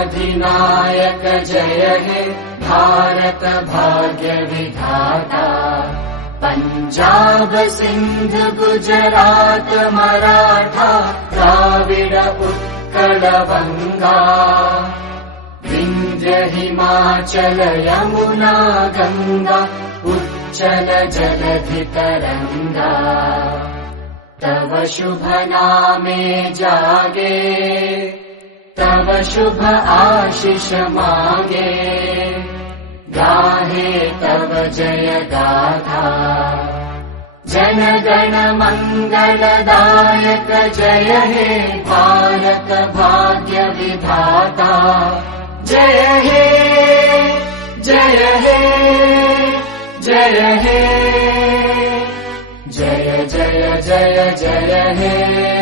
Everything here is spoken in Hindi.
अधिनायक जय हे भारत भाग्य विधाता। पंजाब सिंध गुजरात मराठा द्राविड उत्कल बंगा। विंध्य हिमाचल यमुना गंगा उच्चल जलधि तरंगा। तव शुभ नामे जागे तव शुभ आशीष मांगे। गाहे तव जय गाथा जन गण मंगलदायक जय हे भारत भाग्य विधाता। जय हे जय हे जय हे जय जय जय जय हे।